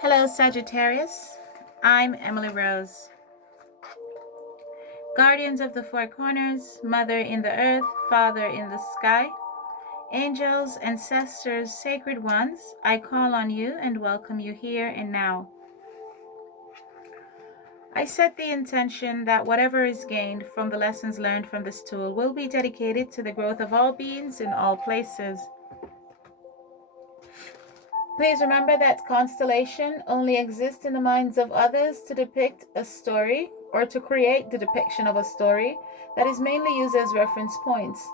Hello, Sagittarius. I'm Emily Rose. Guardians of the Four Corners, Mother in the Earth, Father in the Sky, angels, ancestors, sacred ones, I call on you and welcome you here and now. I set the intention that whatever is gained from the lessons learned from this tool will be dedicated to the growth of all beings in all places. Please remember that constellation only exists in the minds of others to depict a story or to create the depiction of a story that is mainly used as reference points.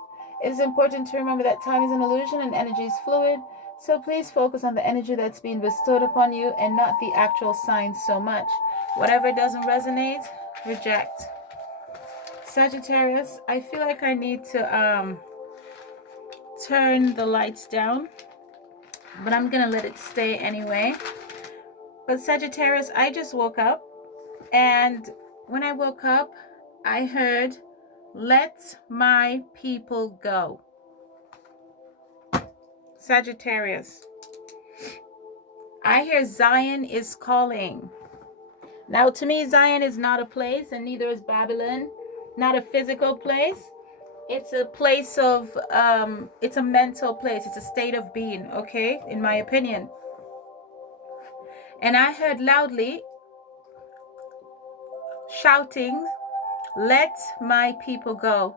It is important to remember that time is an illusion and energy is fluid, so please focus on the energy that's being bestowed upon you and not the actual signs so much. Whatever doesn't resonate, reject. Sagittarius, I feel like I need to turn the lights down, but I'm gonna let it stay anyway. But Sagittarius, I just woke up, and when I woke up, I heard, "Let my people go." Sagittarius, I hear Zion is calling. Now, to me, Zion is not a place, and neither is Babylon, not a physical place. It's a place of, it's a mental place. It's a state of being, okay, in my opinion. And I heard loudly shouting, "Let my people go."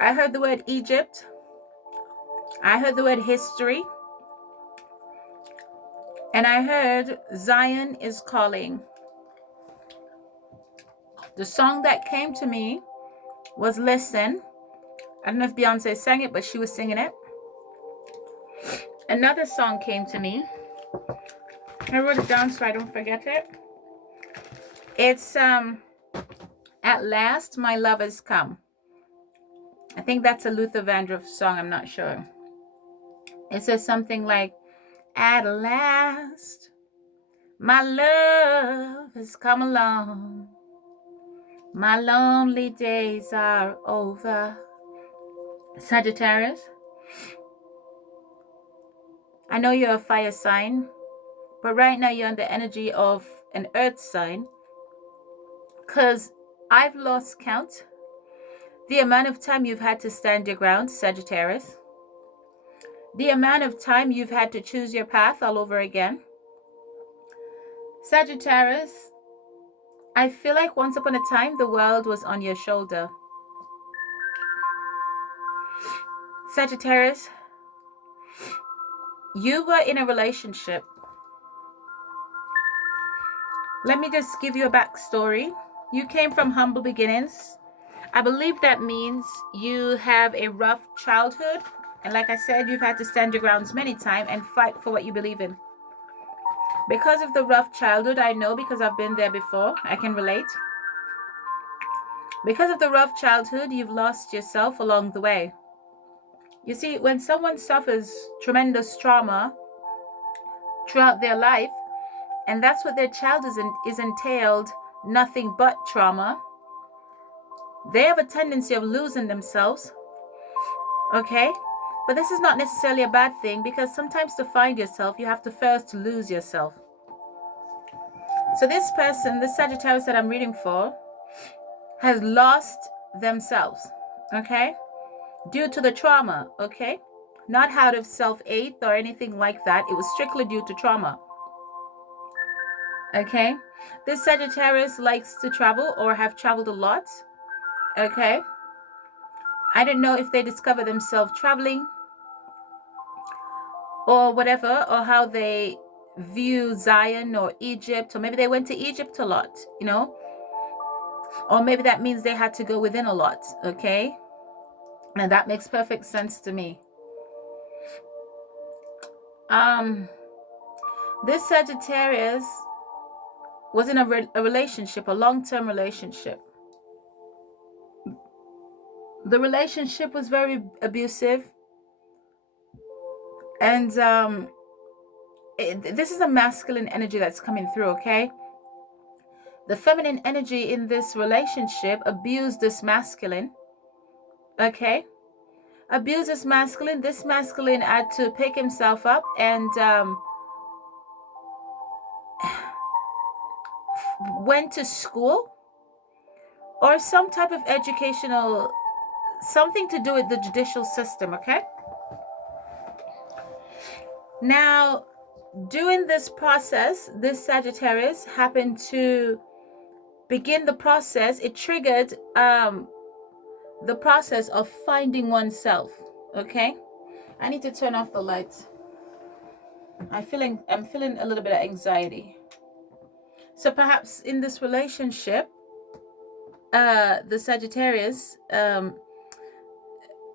I heard the word Egypt. I heard the word history. And I heard Zion is calling. The song that came to me was Listen. I don't know if Beyonce sang it, but she was singing it. Another song came to me. I wrote it down so I don't forget it. It's At Last My Love Has Come. I think that's a Luther Vandross song, I'm not sure. It says something like, "At last my love has come along. My lonely days are over." Sagittarius, I know you're a fire sign, but right now you're in the energy of an earth sign, because I've lost count the amount of time you've had to stand your ground, Sagittarius. The amount of time you've had to choose your path all over again. Sagittarius, I feel like once upon a time the world was on your shoulder. Sagittarius, you were in a relationship. Let me just give you a backstory. You came from humble beginnings. I believe that means you have a rough childhood. And like I said, you've had to stand your grounds many times and fight for what you believe in. Because of the rough childhood, I know, because I've been there before, I can relate. Because of the rough childhood, you've lost yourself along the way. You see, when someone suffers tremendous trauma throughout their life, and that's what their childhood is entailed, nothing but trauma, they have a tendency of losing themselves, okay? But this is not necessarily a bad thing, because sometimes to find yourself, you have to first lose yourself. So this person, this Sagittarius that I'm reading for, has lost themselves, okay? Due to the trauma, okay? Not out of self-hate or anything like that. It was strictly due to trauma, okay? This Sagittarius likes to travel or have traveled a lot, okay? I don't know if they discover themselves traveling or whatever, or how they view Zion or Egypt, or maybe they went to Egypt a lot, you know? Or maybe that means they had to go within a lot, okay? And that makes perfect sense to me. This Sagittarius was in a relationship, a long-term relationship. The relationship was very abusive. And this is a masculine energy that's coming through, okay? The feminine energy in this relationship abused this masculine, okay? Abused this masculine. This masculine had to pick himself up and went to school or some type of educational, something to do with the judicial system, okay? Now, during this process, this Sagittarius happened to begin the process. It triggered the process of finding oneself, okay? I need to turn off the lights. I'm feeling a little bit of anxiety. So perhaps in this relationship, the Sagittarius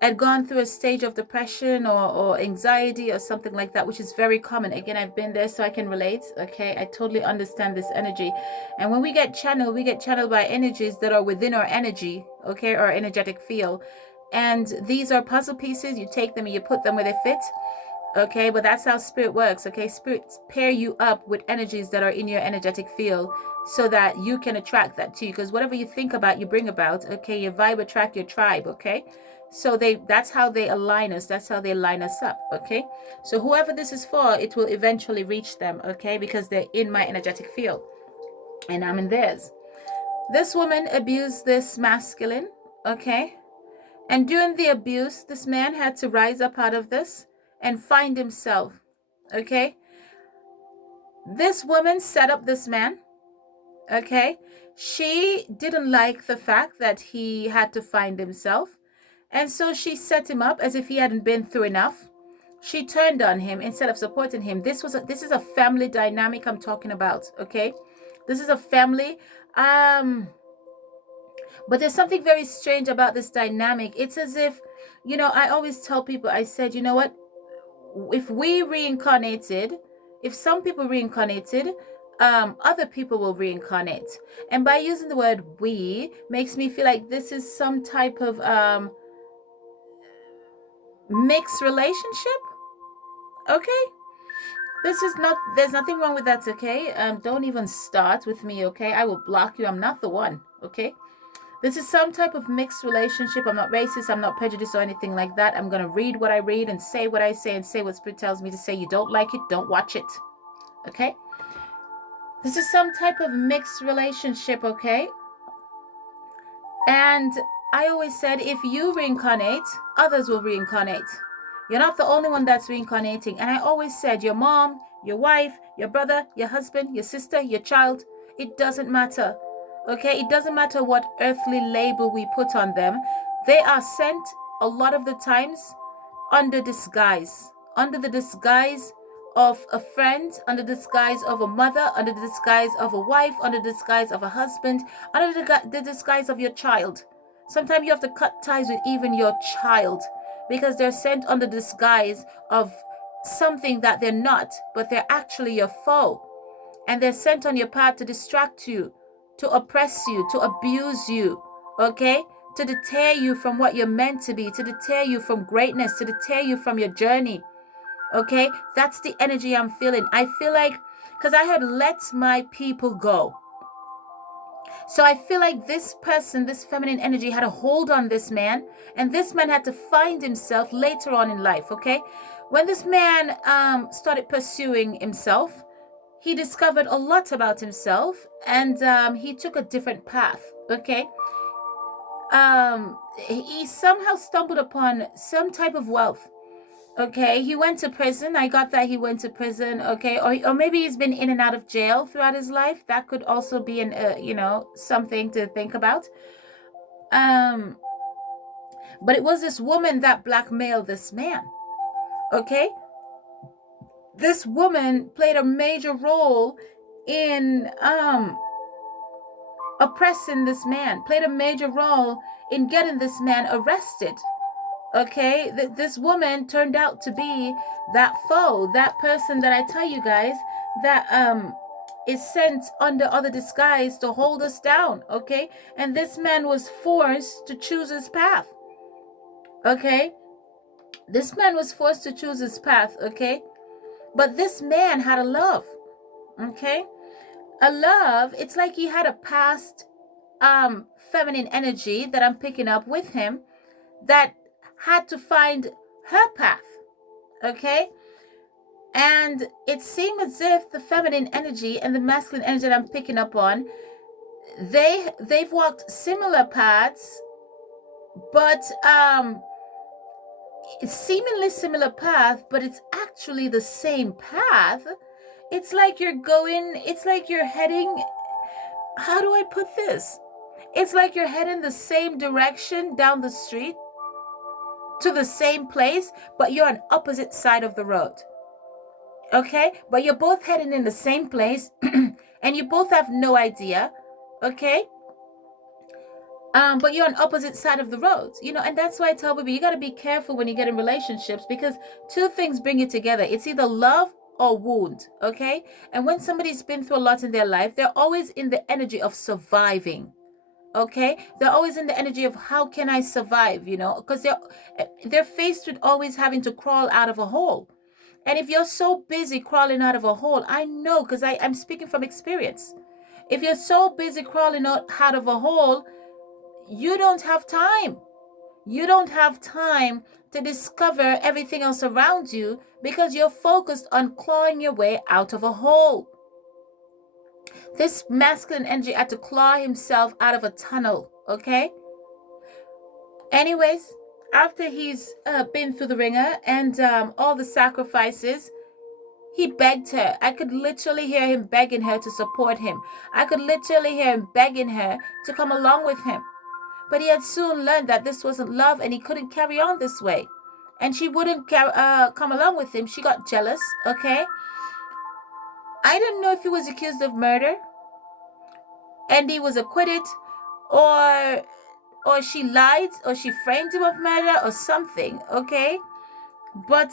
had gone through a stage of depression or anxiety or something like that, which is very common. Again, I've been there, so I can relate. Okay, I totally understand this energy. And when we get channeled by energies that are within our energy, okay, our energetic field. And these are puzzle pieces. You take them and you put them where they fit. Okay, but that's how spirit works. Okay, spirits pair you up with energies that are in your energetic field so that you can attract that to you, because whatever you think about, you bring about. Okay, your vibe attract your tribe. Okay, so that's how they align us, that's how they line us up. Okay, so whoever this is for, it will eventually reach them. Okay, because they're in my energetic field and I'm in theirs. This woman abused this masculine. Okay, and during the abuse, this man had to rise up out of this and find himself. Okay, this woman set up this man. Okay, she didn't like the fact that he had to find himself, and so she set him up as if he hadn't been through enough. She turned on him instead of supporting him. This is a family dynamic I'm talking about. Okay, this is a family. But there's something very strange about this dynamic. It's as if, I always tell people, I said, you know what? If we reincarnated, if some people reincarnated, other people will reincarnate. And by using the word we makes me feel like this is some type of mixed relationship. Okay, there's nothing wrong with that. Okay, don't even start with me. Okay, I will block you. I'm not the one. Okay, this is some type of mixed relationship. I'm not racist, I'm not prejudiced or anything like that. I'm going to read what I read and say what I say and say what spirit tells me to say. You don't like it, don't watch it. Okay, this is some type of mixed relationship. Okay, and I always said, if you reincarnate, others will reincarnate. You're not the only one that's reincarnating. And I always said, your mom, your wife, your brother, your husband, your sister, your child, it doesn't matter. Okay, it doesn't matter what earthly label we put on them. They are sent a lot of the times under disguise, under the disguise of a friend, under the disguise of a mother, under the disguise of a wife, under the disguise of a husband, under the disguise of your child. Sometimes you have to cut ties with even your child because they're sent under disguise of something that they're not, but they're actually your foe. And they're sent on your path to distract you, to oppress you, to abuse you, okay? To deter you from what you're meant to be, to deter you from greatness, to deter you from your journey, okay? That's the energy I'm feeling. I feel like, because I had let my people go. So I feel like this person, this feminine energy had a hold on this man, and this man had to find himself later on in life, okay? When this man started pursuing himself, he discovered a lot about himself, and he took a different path, okay? He somehow stumbled upon some type of wealth. Okay, he went to prison. I got that he went to prison. Okay, or maybe he's been in and out of jail throughout his life. That could also be something to think about. But it was this woman that blackmailed this man. Okay, this woman played a major role in oppressing this man. Played a major role in getting this man arrested. Okay, this woman turned out to be that foe, that person that I tell you guys that is sent under other disguise to hold us down. Okay, and this man was forced to choose his path. Okay, this man was forced to choose his path. Okay, but this man had a love. Okay, a love. It's like he had a past feminine energy that I'm picking up with him that had to find her path. Okay, And it seemed as if the feminine energy and the masculine energy that I'm picking up on, they've walked similar paths, but it's seemingly similar path, but it's actually the same path. It's like you're heading, how do I put this? It's like you're heading the same direction down the street to the same place, but you're on opposite side of the road. Okay? But you're both heading in the same place and you both have no idea. Okay? But you're on opposite side of the road, and that's why I tell people you got to be careful when you get in relationships, because two things bring you together. It's either love or wound, okay? And when somebody's been through a lot in their life, they're always in the energy of surviving, okay? They're always in the energy of how can I survive, because they're faced with always having to crawl out of a hole. And if you're so busy crawling out of a hole, I know, because I'm speaking from experience. If you're so busy crawling out of a hole, you don't have time. You don't have time to discover everything else around you because you're focused on clawing your way out of a hole. This masculine energy had to claw himself out of a tunnel, okay? Anyways, after he's been through the ringer and all the sacrifices, he begged her. I could literally hear him begging her to support him. I could literally hear him begging her to come along with him. But he had soon learned that this wasn't love and he couldn't carry on this way. And she wouldn't come along with him. She got jealous, okay? I don't know if he was accused of murder and he was acquitted, or she lied, or she framed him of murder or something, okay? But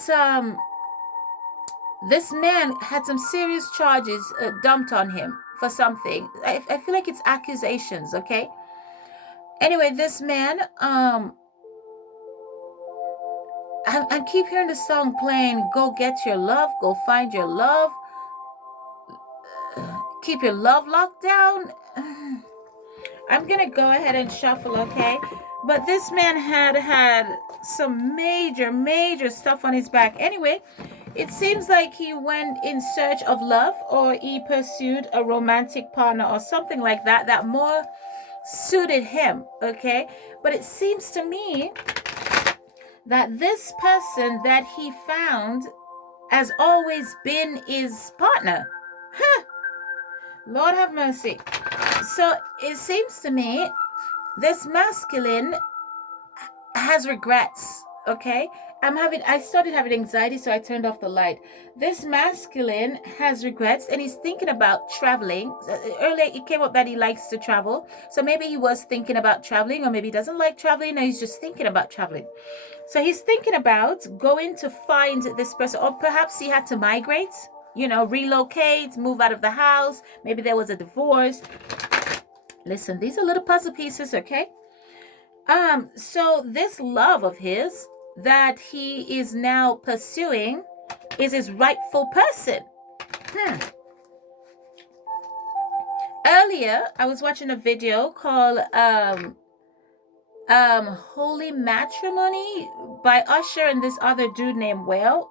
this man had some serious charges dumped on him for something. I feel like it's accusations, okay? Anyway, this man, I keep hearing the song playing, go get your love, go find your love, keep your love locked down. I'm going to go ahead and shuffle, okay? But this man had some major stuff on his back. Anyway, it seems like he went in search of love, or he pursued a romantic partner or something like that more suited him, okay? But it seems to me that this person that he found has always been his partner. Lord have mercy. So it seems to me this masculine has regrets, okay? I started having anxiety, so I turned off the light. This masculine has regrets and he's thinking about traveling. Earlier it came up that he likes to travel. So maybe he was thinking about traveling, or maybe he doesn't like traveling, or he's just thinking about traveling. So he's thinking about going to find this person, or perhaps he had to migrate, relocate, move out of the house. Maybe there was a divorce. Listen, these are little puzzle pieces, okay? So this love of his that he is now pursuing is his rightful person. Earlier, I was watching a video called Holy Matrimony by Usher and this other dude named Whale.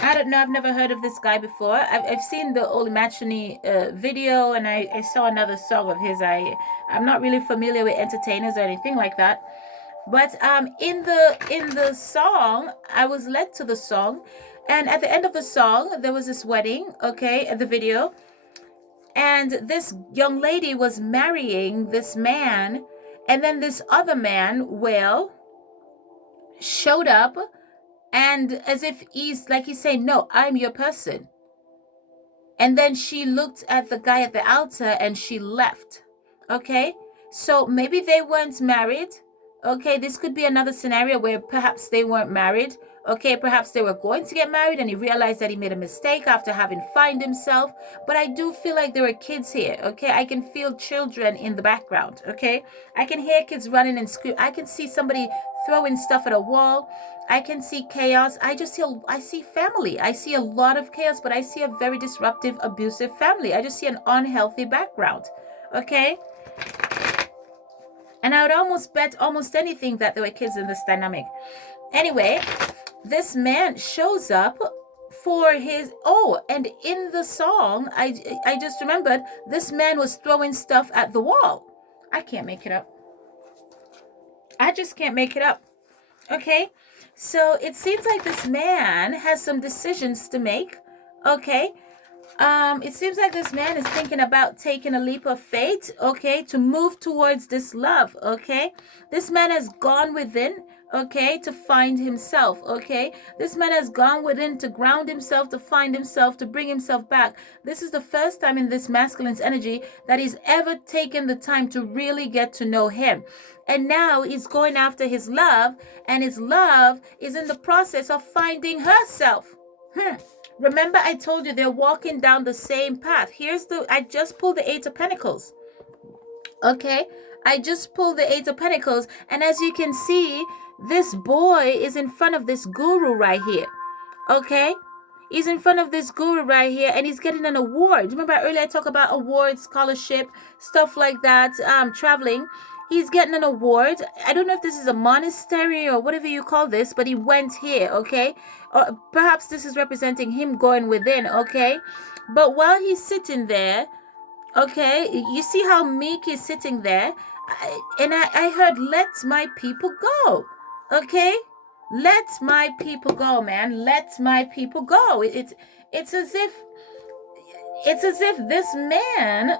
I don't know, I've never heard of this guy before. I've seen the Holy Matrimony video, and I saw another song of his. I'm not really familiar with entertainers or anything like that. But in the song, I was led to the song, and at the end of the song, there was this wedding, okay, at the video, and this young lady was marrying this man, and then this other man, Will, showed up, and as if he's saying, no, I'm your person. And then she looked at the guy at the altar and she left, okay? So maybe they weren't married. Okay, this could be another scenario where perhaps they weren't married. Okay, perhaps they were going to get married and he realized that he made a mistake after having found himself. But I do feel like there are kids here, okay? I can feel children in the background, okay? I can hear kids running and screaming. I can see somebody throwing stuff at a wall. I can see chaos. I see family. I see a lot of chaos, but I see a very disruptive, abusive family. I just see an unhealthy background, okay? And I would almost bet almost anything that there were kids in this dynamic. Anyway, this man shows up for his, and in the song, I just remembered, this man was throwing stuff at the wall. I can't make it up. I just can't make it up. Okay, so it seems like this man has some decisions to make. Okay, it seems like this man is thinking about taking a leap of faith, okay, to move towards this love, okay. This man has gone within, okay, to find himself, okay. This man has gone within to ground himself, to find himself, to bring himself back. This is the first time in this masculine's energy that he's ever taken the time to really get to know him. And now he's going after his love, and his love is in the process of finding herself. Remember, I told you they're walking down the same path. I just pulled the Eight of Pentacles. Okay, I just pulled the Eight of Pentacles, and as you can see, this boy is in front of this guru right here. Okay, he's in front of this guru right here, and he's getting an award. Remember earlier I talked about awards, scholarship, stuff like that, traveling. He's getting an award. I don't know if this is a monastery or whatever you call this, but he went here, okay? Or perhaps this is representing him going within, okay? But while he's sitting there, okay, you see how meek he's sitting there? I heard, let my people go, okay? Let my people go, man. Let my people go. It's as if this man,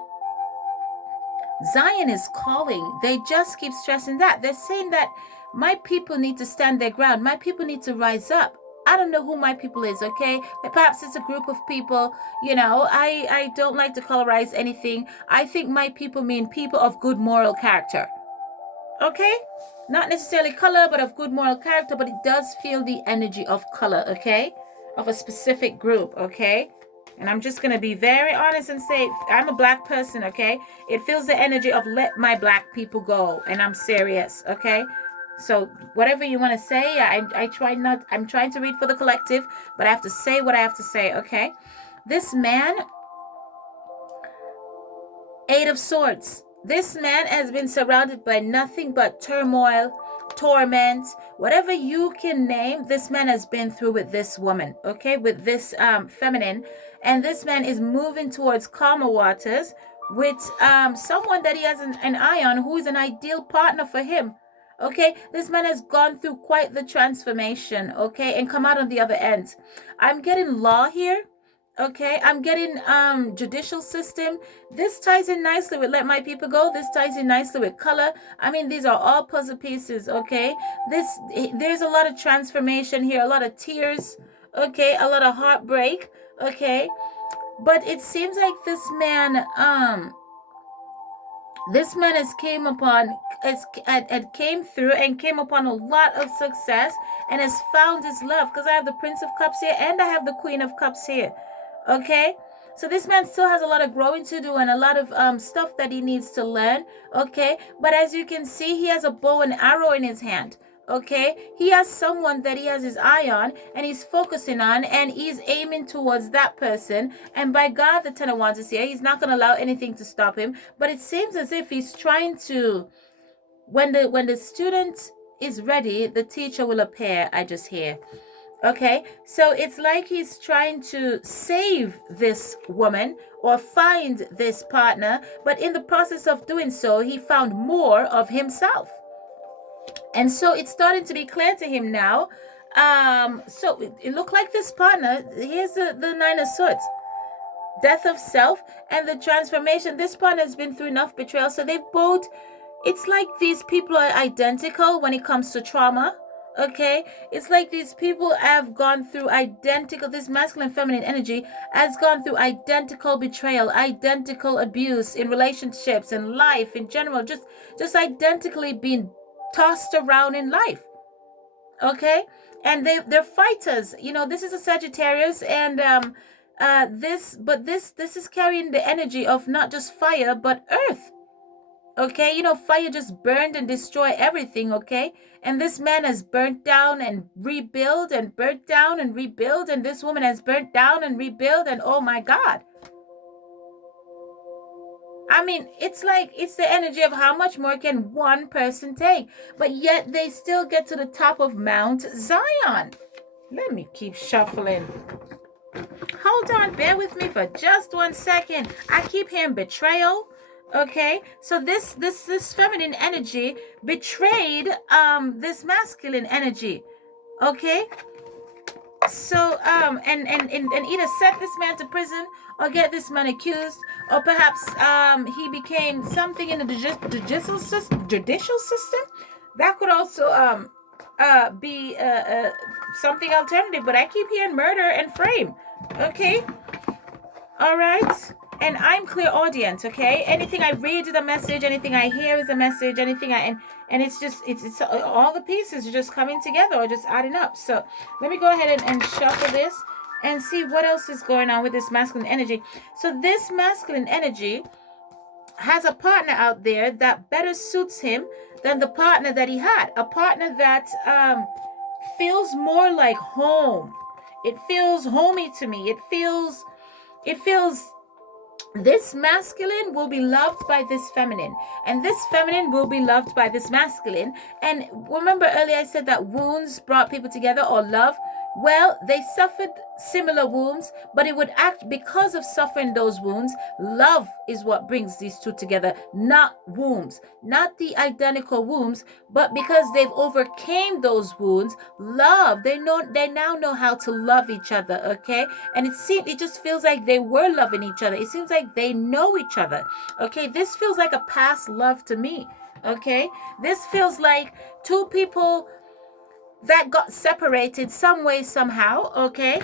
Zion is calling. They just keep stressing that. They're saying that my people need to stand their ground. My people need to rise up. I don't know who my people is, okay? Perhaps it's a group of people. You know, I don't like to colorize anything. I think my people mean people of good moral character. Okay? Not necessarily color, but of good moral character, but it does feel the energy of color, okay? Of a specific group, okay? And I'm just going to be very honest and say, I'm a black person, okay? It feels the energy of let my black people go. And I'm serious, okay? So whatever you want to say, I'm trying to read for the collective, but I have to say what I have to say, okay? This man, Eight of Swords. This man has been surrounded by nothing but turmoil, torment, whatever you can name. This man has been through with this woman, okay, with this feminine, and this man is moving towards calmer waters with someone that he has an eye on, who is an ideal partner for him. Okay, this man has gone through quite the transformation, okay, and come out on the other end. I'm getting law here. Okay, I'm getting judicial system. This ties in nicely with let my people go. This ties in nicely with color. I mean, these are all puzzle pieces, okay? There's a lot of transformation here, a lot of tears, okay, a lot of heartbreak, okay? But it seems like this man has came through and came upon a lot of success and has found his love, because I have the Prince of Cups here and I have the Queen of Cups here. Okay, so this man still has a lot of growing to do and a lot of stuff that he needs to learn. Okay, but as you can see, he has a bow and arrow in his hand. Okay, he has someone that he has his eye on and he's focusing on, and he's aiming towards that person. And by God, the Ten of Wands is here. He's not going to allow anything to stop him. But it seems as if he's trying to, when the student is ready, the teacher will appear. I just hear. Okay, so it's like he's trying to save this woman or find this partner, but in the process of doing so, he found more of himself. And so it's starting to be clear to him now. So it looked like this partner, here's the Nine of Swords. Death of self and the transformation. This partner has been through enough betrayal. So they've both, it's like these people are identical when it comes to trauma. Okay, it's like these people have gone through identical, this masculine feminine energy has gone through identical betrayal, identical abuse in relationships and life in general, just identically being tossed around in life. Okay, and they're fighters. You know, this is a Sagittarius, and this is carrying the energy of not just fire but earth. Okay, you know, fire just burned and destroyed everything, okay? And this man has burnt down and rebuilt and burnt down and rebuilt, and this woman has burnt down and rebuilt, and oh my God. I mean, it's like, it's the energy of how much more can one person take? But yet they still get to the top of Mount Zion. Let me keep shuffling. Hold on, bear with me for just 1 second. I keep hearing betrayal. Okay, so this feminine energy betrayed this masculine energy. Okay, so and either sent this man to prison or get this man accused, or perhaps he became something in the judicial system. That could also be something alternative, but I keep hearing murder and frame. Okay, all right. And I'm clairaudient, okay? Anything I read is a message, anything I hear is a message, anything and it's just it's all the pieces are just coming together or just adding up. So let me go ahead and shuffle this and see what else is going on with this masculine energy. So this masculine energy has a partner out there that better suits him than the partner that he had. A partner that feels more like home. It feels homey to me. It feels this masculine will be loved by this feminine, and this feminine will be loved by this masculine. And remember earlier I said that wounds brought people together, or love. Well, they suffered similar wounds, but it would act because of suffering those wounds. Love is what brings these two together, not wounds, not the identical wounds, but because they've overcame those wounds. Love, they now know how to love each other. Okay, and it just feels like they were loving each other. It seems like they know each other. Okay, this feels like a past love to me. Okay, this feels like two people that got separated some way, somehow, okay,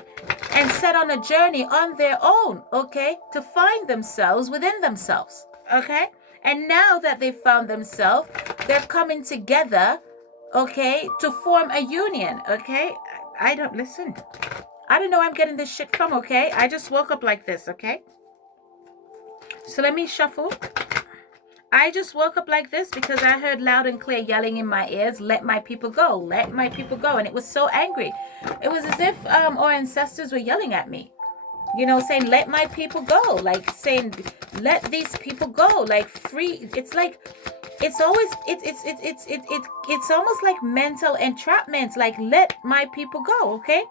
and set on a journey on their own, okay, to find themselves within themselves, okay? And now that they've found themselves, they're coming together, okay, to form a union, okay? I don't listen. I don't know where I'm getting this shit from, okay? I just woke up like this, okay? So let me shuffle. I just woke up like this because I heard loud and clear yelling in my ears, let my people go, let my people go. And it was so angry. It was as if our ancestors were yelling at me, you know, saying, let my people go, like saying, let these people go, like free. It's like, it's always, it's almost like mental entrapment, like let my people go, okay?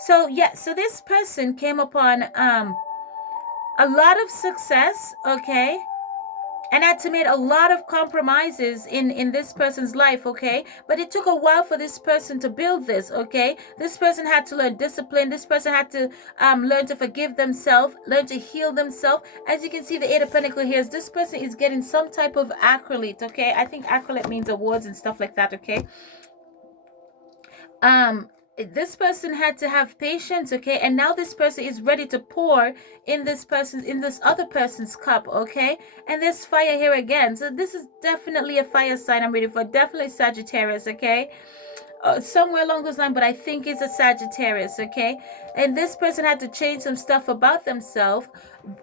So, yeah, so this person came upon a lot of success, okay? And had to make a lot of compromises in this person's life, okay? But it took a while for this person to build this, okay? This person had to learn discipline. This person had to learn to forgive themselves, learn to heal themselves. As you can see, the Eight of Pentacles here is this person is getting some type of accolade, okay? I think accolade means awards and stuff like that, okay? This person had to have patience, okay? And now this person is ready to pour in this other person's cup, okay? And there's fire here again. So this is definitely a fire sign I'm reading for. Definitely Sagittarius, okay? Somewhere along those lines, but I think it's a Sagittarius, okay? And this person had to change some stuff about themselves.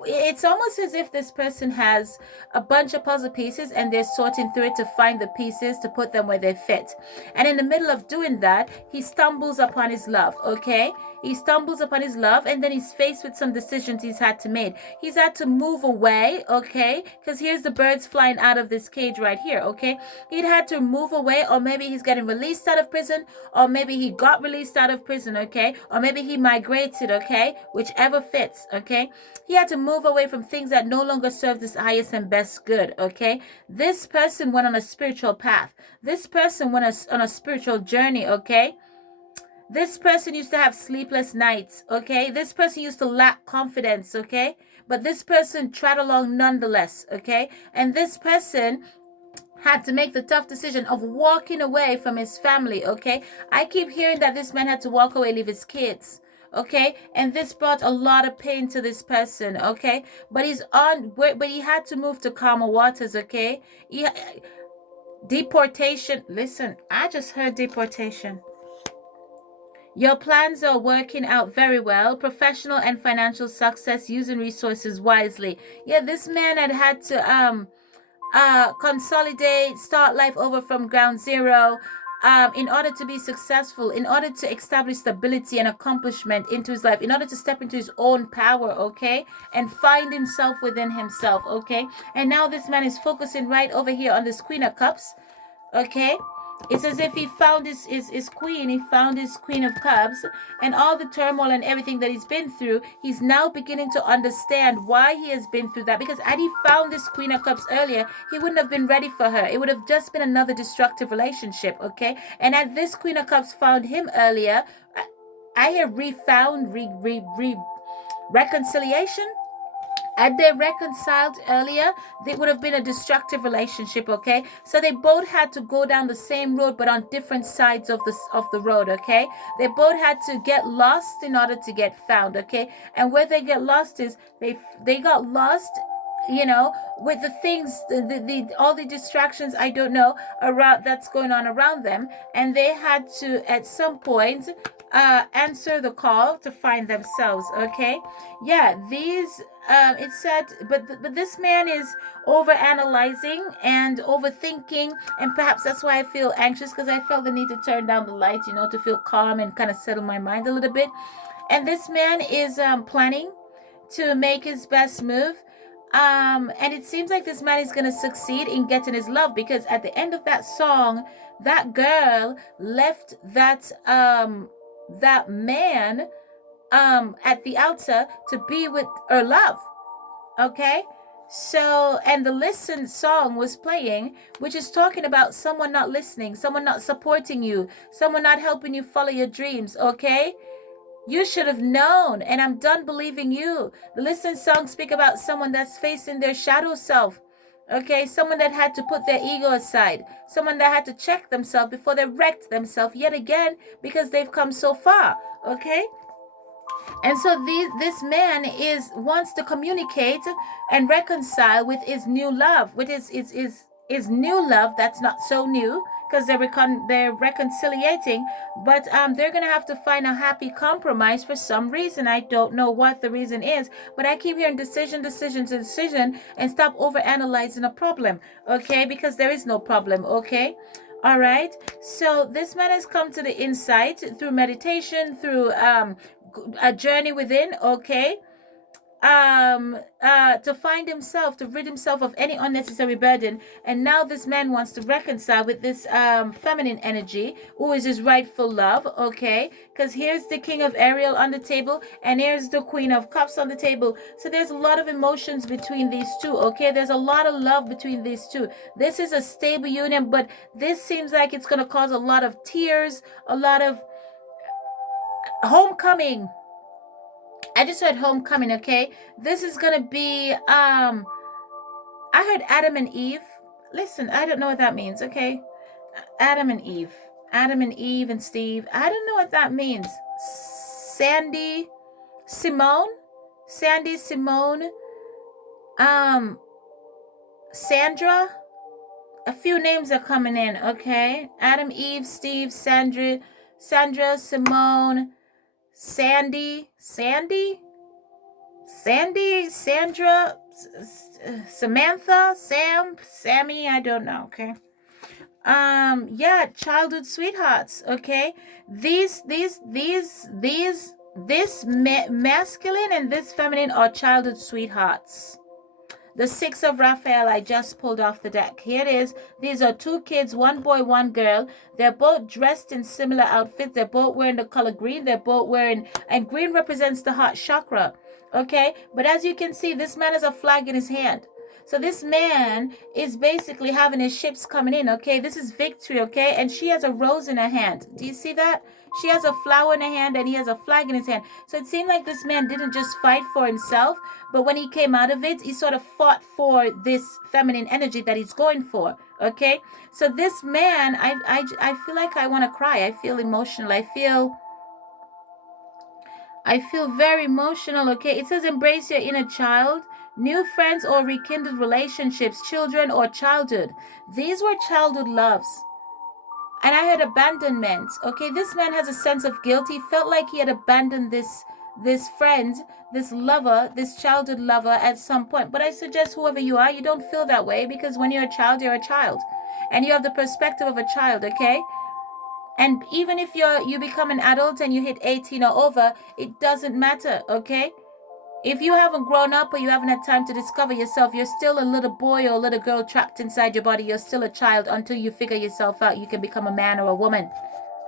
It's almost as if this person has a bunch of puzzle pieces and they're sorting through it to find the pieces to put them where they fit. And in the middle of doing that, he stumbles upon his love, okay? He stumbles upon his love, and then he's faced with some decisions he's had to make. He's had to move away, okay? Because here's the birds flying out of this cage right here, okay? He'd had to move away, or maybe he's getting released out of prison, or maybe he got released out of prison, okay? Or maybe he migrated, okay? Whichever fits, okay? He had to move away from things that no longer serve his highest and best good, okay? This person went on a spiritual path. This person went on a spiritual journey, okay? This person used to have sleepless nights, okay? This person used to lack confidence, okay? But this person trod along nonetheless, okay? And this person had to make the tough decision of walking away from his family, okay? I keep hearing that this man had to walk away, leave his kids, okay? And this brought a lot of pain to this person, okay? But he had to move to calmer waters, okay? Deportation. Listen, I just heard deportation. Your plans are working out very well. Professional and financial success, using resources wisely. Yeah, this man had to consolidate, start life over from ground zero, in order to be successful, in order to establish stability and accomplishment into his life, in order to step into his own power, okay, and find himself within himself, okay. And now this man is focusing right over here on this Queen of Cups, okay. It's as if he found his queen, he found his Queen of Cups, and all the turmoil and everything that he's been through, he's now beginning to understand why he has been through that. Because had he found this Queen of Cups earlier, he wouldn't have been ready for her. It would have just been another destructive relationship, okay? And had this Queen of Cups found him earlier, I have reconciliation. Had they reconciled earlier, they would have been a destructive relationship, okay? So they both had to go down the same road, but on different sides of the road, okay? They both had to get lost in order to get found, okay? And where they get lost is they got lost, you know, with the things, the all the distractions, I don't know, around that's going on around them, and they had to at some point answer the call to find themselves, okay? Yeah, these it said, but this man is over analyzing and overthinking, and perhaps that's why I feel anxious, because I felt the need to turn down the lights, you know, to feel calm and kind of settle my mind a little bit. And this man is planning to make his best move. And it seems like this man is going to succeed in getting his love, because at the end of that song, that girl left that that man at the altar to be with her love, okay? So, and the listen song was playing, which is talking about someone not listening, someone not supporting you, someone not helping you follow your dreams, okay? You should have known, and I'm done believing you. The listen song speak about someone that's facing their shadow self, okay? Someone that had to put their ego aside, someone that had to check themselves before they wrecked themselves yet again, because they've come so far, okay? And so this man wants to communicate and reconcile with his new love, with his new love that's not so new, because they're reconciliating, but they're gonna have to find a happy compromise for some reason. I don't know what the reason is, but I keep hearing decision, and stop over analyzing a problem, okay? Because there is no problem, okay? All right. So this man has come to the insight through meditation, through a journey within, okay, to find himself, to rid himself of any unnecessary burden. And now this man wants to reconcile with this feminine energy, who is his rightful love, okay? Because here's the King of Ariel on the table, and here's the Queen of Cups on the table. So there's a lot of emotions between these two, okay? There's a lot of love between these two. This is a stable union, but this seems like it's going to cause a lot of tears, a lot of homecoming. I just heard homecoming, okay? This is gonna be I heard Adam and Eve. Listen, I don't know what that means, okay? Adam and Eve. Adam and Eve and Steve. I don't know what that means. Sandy, Simone, Sandra. A few names are coming in, okay? Adam, Eve, Steve, Sandra, Simone, Sandy, Sandra, Samantha, Sammy, I don't know, okay? Yeah, childhood sweethearts, okay? This masculine and this feminine are childhood sweethearts. The Six of Raphael I just pulled off the deck. Here it is. These are two kids, one boy, one girl. They're both dressed in similar outfits. They're both wearing the color green. They're both wearing, and green represents the heart chakra. Okay? But as you can see, this man has a flag in his hand. So this man is basically having his ships coming in, okay? This is victory, okay? And she has a rose in her hand. Do you see that? She has a flower in her hand and he has a flag in his hand. So it seemed like this man didn't just fight for himself, but when he came out of it, he sort of fought for this feminine energy that he's going for, okay? So this man, I feel like I want to cry. I feel emotional. I feel very emotional, okay? It says embrace your inner child, new friends or rekindled relationships, children or childhood. These were childhood loves. And I heard abandonment, okay? This man has a sense of guilt. He felt like he had abandoned this friend, this lover, this childhood lover at some point. But I suggest whoever you are, you don't feel that way, because when you're a child, you're a child. And you have the perspective of a child, okay? And even if you become an adult and you hit 18 or over, it doesn't matter, okay? If you haven't grown up or you haven't had time to discover yourself, you're still a little boy or a little girl trapped inside your body. You're still a child until you figure yourself out. You can become a man or a woman.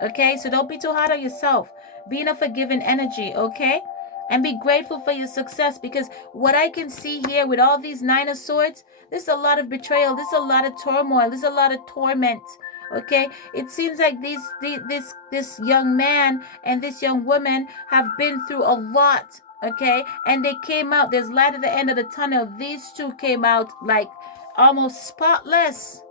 Okay, so don't be too hard on yourself. Be in a forgiving energy, okay? And be grateful for your success, because what I can see here with all these Nine of Swords, there's a lot of betrayal, there's a lot of turmoil, there's a lot of torment. Okay, it seems like this young man and this young woman have been through a lot. Okay, and they came out. There's light at the end of the tunnel. These two came out like almost spotless.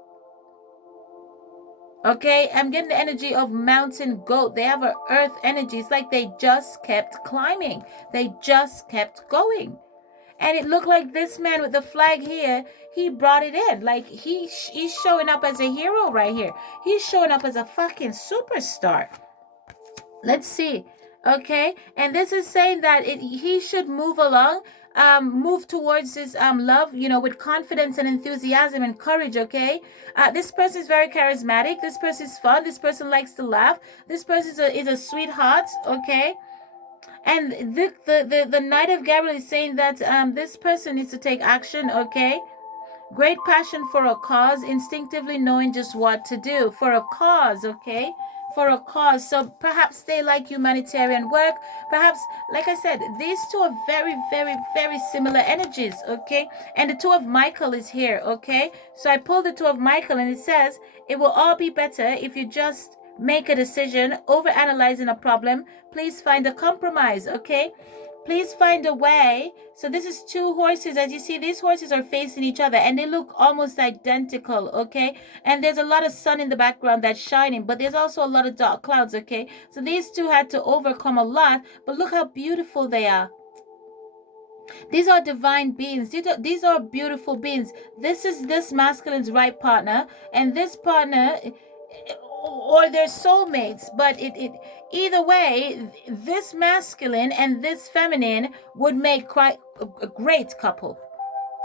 Okay, I'm getting the energy of mountain goat. They have an earth energy. It's like they just kept climbing. They just kept going. And it looked like this man with the flag here, he brought it in. Like he's showing up as a hero right here. He's showing up as a fucking superstar. Let's see. Okay, and this is saying that he should move along, move towards his love, with confidence and enthusiasm and courage. Okay, this person is very charismatic. This person is fun. This person likes to laugh. This person is a sweetheart. Okay, and the Knight of Gabriel is saying that this person needs to take action. Okay, great passion for a cause, instinctively knowing just what to do for a cause. Okay, for a cause. So perhaps they like humanitarian work. Perhaps, like I said, these two are very, very, very similar energies. Okay, and the Two of Michael is here. Okay, so I pulled the Two of Michael, and it says it will all be better if you just make a decision. Over analyzing a problem, please find a compromise. Okay, please find a way. So this is two horses. As you see, these horses are facing each other and they look almost identical. Okay, and there's a lot of sun in the background that's shining, but there's also a lot of dark clouds. Okay, so these two had to overcome a lot, but look how beautiful they are. These are divine beings. These are beautiful beings. This is this masculine's right partner, and this partner, or their soulmates. But either way, this masculine and this feminine would make quite a great couple.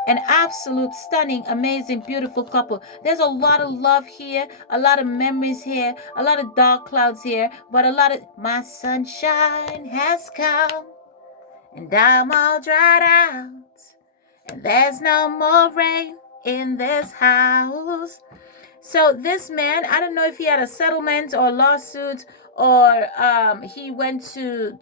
An absolute stunning, amazing, beautiful couple. There's a lot of love here, a lot of memories here, a lot of dark clouds here, but a lot of my sunshine has come and I'm all dried out, and there's no more rain in this house. So this man, I don't know if he had a settlement or lawsuit, or he went to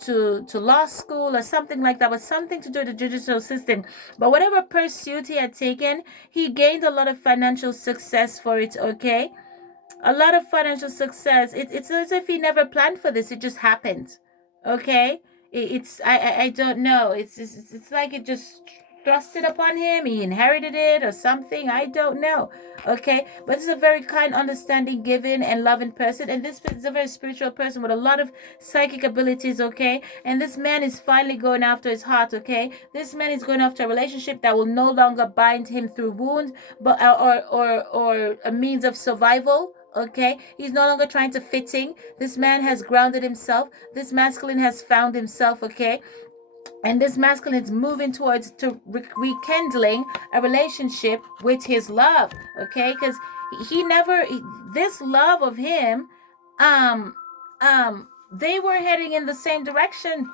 law school or something like that, but something to do with the judicial system. But whatever pursuit he had taken, he gained a lot of financial success for it. Okay, a lot of financial success. It's as if he never planned for this. It just happened. Okay, I don't know. It's like it just thrusted upon him. He inherited it or something. I don't know. Okay, but it's a very kind, understanding, giving, and loving person. And this is a very spiritual person with a lot of psychic abilities. Okay, and this man is finally going after his heart. Okay, this man is going after a relationship that will no longer bind him through wounds, but or a means of survival. Okay, he's no longer trying to fit in. This man has grounded himself. This masculine has found himself. Okay, and this masculine is moving towards rekindling a relationship with his love. Okay, because this love of him, they were heading in the same direction,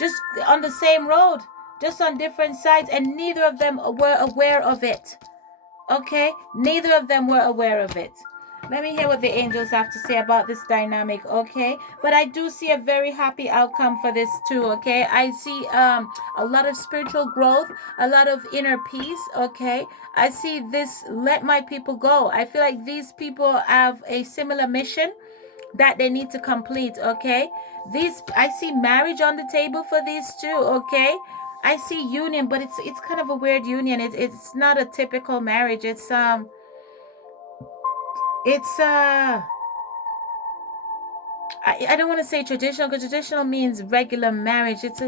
just on the same road, just on different sides, and neither of them were aware of it. Okay, neither of them were aware of it. Let me hear what the angels have to say about this dynamic. Okay, but I do see a very happy outcome for this too. Okay, I see a lot of spiritual growth, a lot of inner peace. Okay, I see this let my people go. I feel like these people have a similar mission that they need to complete. Okay, I see marriage on the table for these two. Okay, I see union, but it's kind of a weird union. It's not a typical marriage. It's I don't want to say traditional, because traditional means regular marriage. It's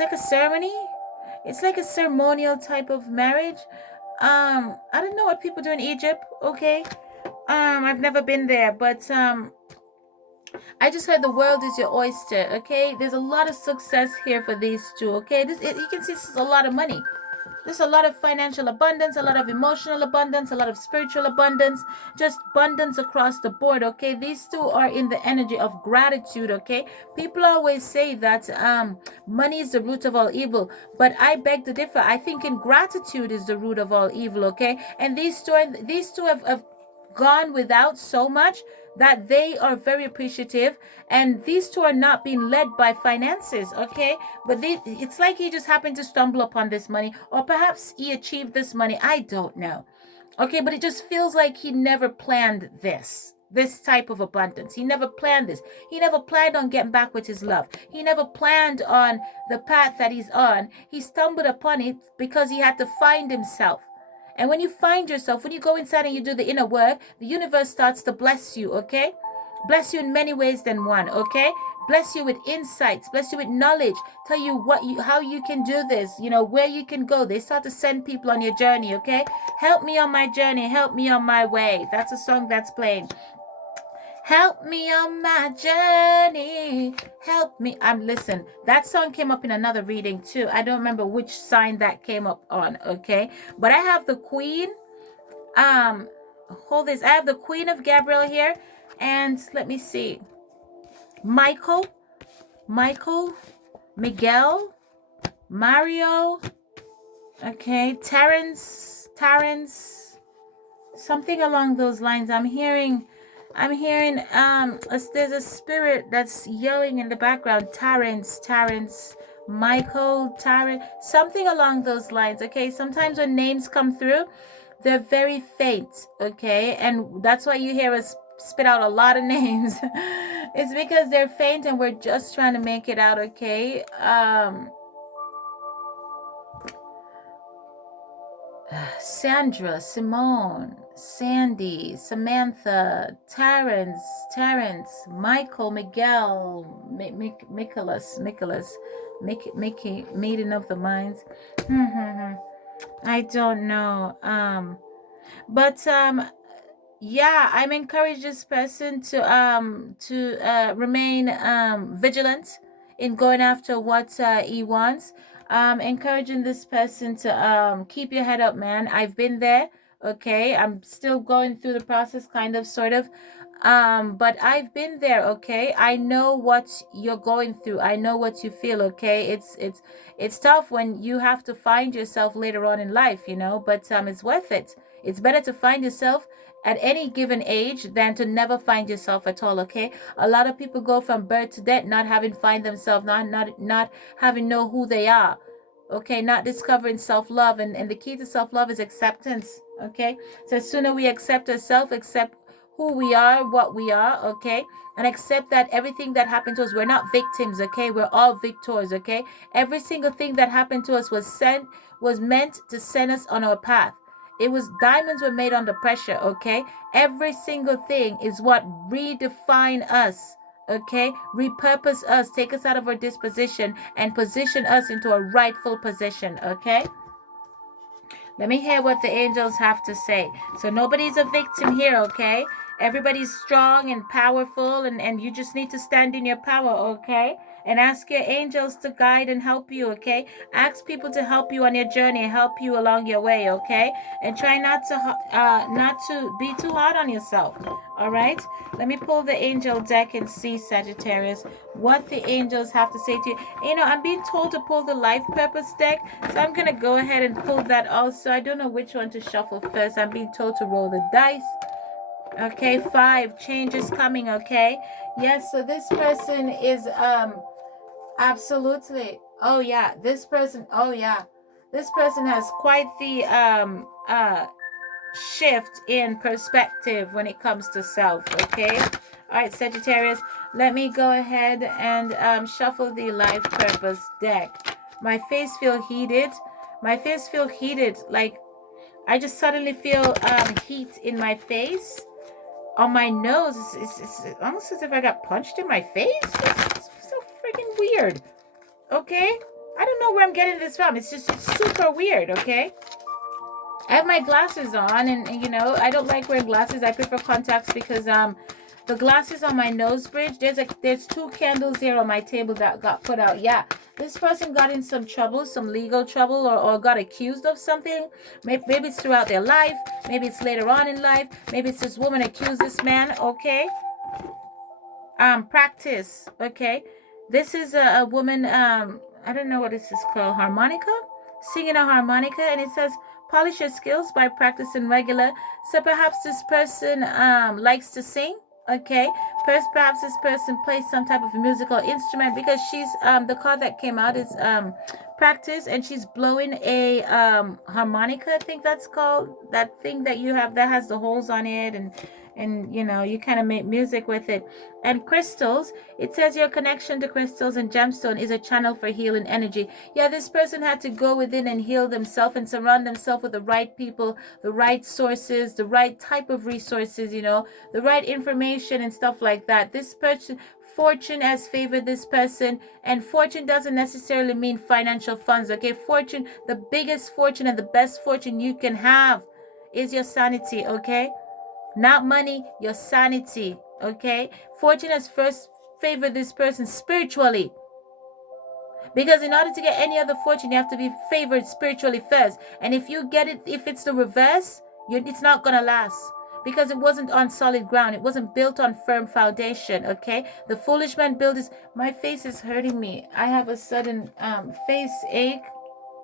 like a ceremony. It's like a ceremonial type of marriage. I don't know what people do in Egypt. Okay, I've never been there, but I just heard the world is your oyster. Okay, there's a lot of success here for these two. Okay, you can see this is a lot of money. There's a lot of financial abundance, a lot of emotional abundance, a lot of spiritual abundance, just abundance across the board, okay? These two are in the energy of gratitude, okay? People always say that money is the root of all evil, but I beg to differ. I think ingratitude is the root of all evil, okay? And these two have gone without so much that they are very appreciative, and these two are not being led by finances, okay? But it's like he just happened to stumble upon this money, or perhaps he achieved this money. I don't know, okay? But it just feels like he never planned this type of abundance. He never planned this. He never planned on getting back with his love. He never planned on the path that he's on. He stumbled upon it because he had to find himself. And when you find yourself, when you go inside and you do the inner work, the universe starts to bless you, okay? Bless you in many ways than one, okay? Bless you with insights, bless you with knowledge, tell you how you can do this, where you can go. They start to send people on your journey, okay? Help me on my journey, help me on my way. That's a song that's playing. Help me on my journey. Help me. Listen, that song came up in another reading too. I don't remember which sign that came up on, okay? But I have the Queen. Hold this. I have the Queen of Gabriel here. And let me see. Michael, Miguel, Mario, okay, Terrence, something along those lines. I'm hearing there's a spirit that's yelling in the background. Terrence, Michael, something along those lines, okay? Sometimes when names come through, they're very faint, okay? And that's why you hear us spit out a lot of names. It's because they're faint and we're just trying to make it out, okay? Sandra, Simone, Sandy, Samantha, Terrence, Michael, Miguel, Nicholas, Mickey, Maiden of the Minds. I don't know. Yeah, I'm encouraging this person to remain vigilant in going after what he wants. Encouraging this person to keep your head up, man. I've been there, okay? I'm still going through the process, kind of, sort of. But I've been there, okay? I know what you're going through. I know what you feel, okay? It's tough when you have to find yourself later on in life, but it's worth it. It's better to find yourself at any given age than to never find yourself at all, okay? A lot of people go from birth to death not having find themselves, not having know who they are, okay? Not discovering self-love, and the key to self-love is acceptance, okay? So sooner we accept ourselves, accept who we are, what we are, okay? And accept that everything that happened to us, we're not victims, okay? We're all victors, okay? Every single thing that happened to us was meant to send us on our path. Diamonds were made under pressure, okay? Every single thing is what redefine us, okay? Repurpose us, take us out of our disposition and position us into a rightful position, okay? Let me hear what the angels have to say. So nobody's a victim here, okay? Everybody's strong and powerful, and you just need to stand in your power, okay? And ask your angels to guide and help you, okay? Ask people to help you on your journey, help you along your way, okay? And try not to be too hard on yourself, all right? Let me pull the angel deck and see, Sagittarius, what the angels have to say to you. I'm being told to pull the life purpose deck, so I'm going to go ahead and pull that also. I don't know which one to shuffle first. I'm being told to roll the dice. Okay, 5, change is coming, okay? Yes, so this person is absolutely, this person has quite the shift in perspective when it comes to self, okay? All right, Sagittarius, let me go ahead and shuffle the life purpose deck. My face feel heated. Like I just suddenly feel heat in my face. On my nose, it's almost as if I got punched in my face. It's so freaking weird. Okay? I don't know where I'm getting this from. It's super weird, okay? I have my glasses on, and I don't like wearing glasses. I prefer contacts because the glasses on my nose bridge, there's 2 candles here on my table that got put out. Yeah, This person got in some trouble, some legal trouble, or got accused of something. Maybe it's throughout their life. Maybe it's later on in life. Maybe it's this woman accused this man. Okay. Practice. Okay. This is a woman. I don't know what this is called. Harmonica, singing a harmonica, and it says polish your skills by practicing regular. So perhaps this person likes to sing. Okay. Perhaps this person plays some type of musical instrument, because she's the card that came out is practice, and she's blowing a harmonica. I think that's called, that thing that you have that has the holes on it, and you know, you kind of make music with it. And crystals, it says your connection to crystals and gemstone is a channel for healing energy. Yeah, this person had to go within and heal themselves and surround themselves with the right people, the right sources, the right type of resources, you know, the right information and stuff like that. This person, fortune has favored this person, and fortune doesn't necessarily mean financial funds. Okay, fortune, the biggest fortune and the best fortune you can have is your sanity. Okay, not money, your sanity. Okay, fortune has first favored this person spiritually, because in order to get any other fortune, you have to be favored spiritually first. And if you get it, if it's the reverse, it's not gonna last, because it wasn't on solid ground. It wasn't built on firm foundation. Okay, the foolish man built his. My face is hurting me. I have a sudden face ache.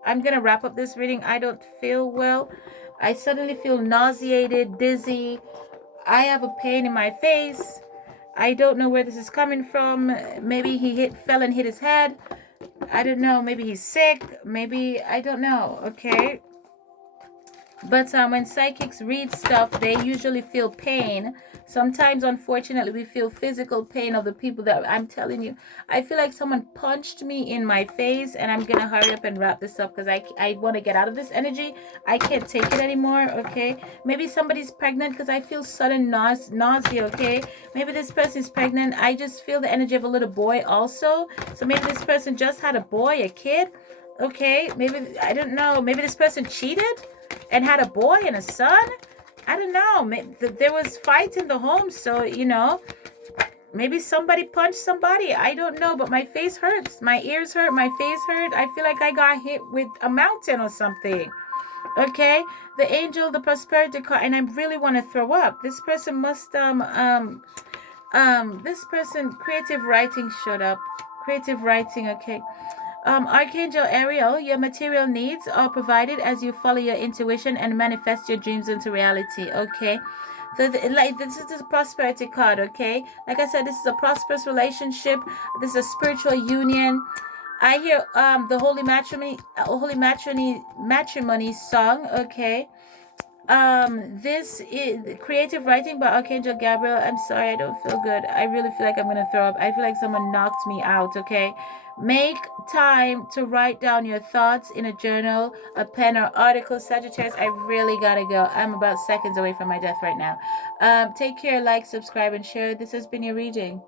I'm gonna wrap up this reading. I don't feel well. I suddenly feel nauseated, dizzy. I have a pain in my face. I don't know where this is coming from. Maybe he fell and hit his head. I don't know. Maybe he's sick. Maybe, I don't know. Okay. But when psychics read stuff, they usually feel pain. Sometimes, unfortunately, we feel physical pain of the people that I'm telling you. I feel like someone punched me in my face, and I'm going to hurry up and wrap this up, because I want to get out of this energy. I can't take it anymore, okay? Maybe somebody's pregnant, because I feel sudden nausea, okay? Maybe this person's pregnant. I just feel the energy of a little boy also. So maybe this person just had a boy, a kid, okay? Maybe, I don't know. Maybe this person cheated and had a boy and a son. I don't know. There was fights in the home, so you know, maybe somebody punched somebody. I don't know, but my face hurts. My ears hurt. My face hurt. I feel like I got hit with a mountain or something. Okay, the angel, the prosperity card, and I really want to throw up. This person must this person, creative writing showed up. Creative writing. Okay. Archangel Ariel, your material needs are provided as you follow your intuition and manifest your dreams into reality. Okay, so this is the prosperity card. Okay, like I said, this is a prosperous relationship. This is a spiritual union. I hear the holy matrimony song. Okay, this is creative writing by Archangel Gabriel. I'm sorry, I don't feel good. I really feel like I'm gonna throw up. I feel like someone knocked me out. Okay, make time to write down your thoughts in a journal, a pen, or article. Sagittarius, I really gotta go. I'm about seconds away from my death right now. Take care, like, subscribe, and share. This has been your reading.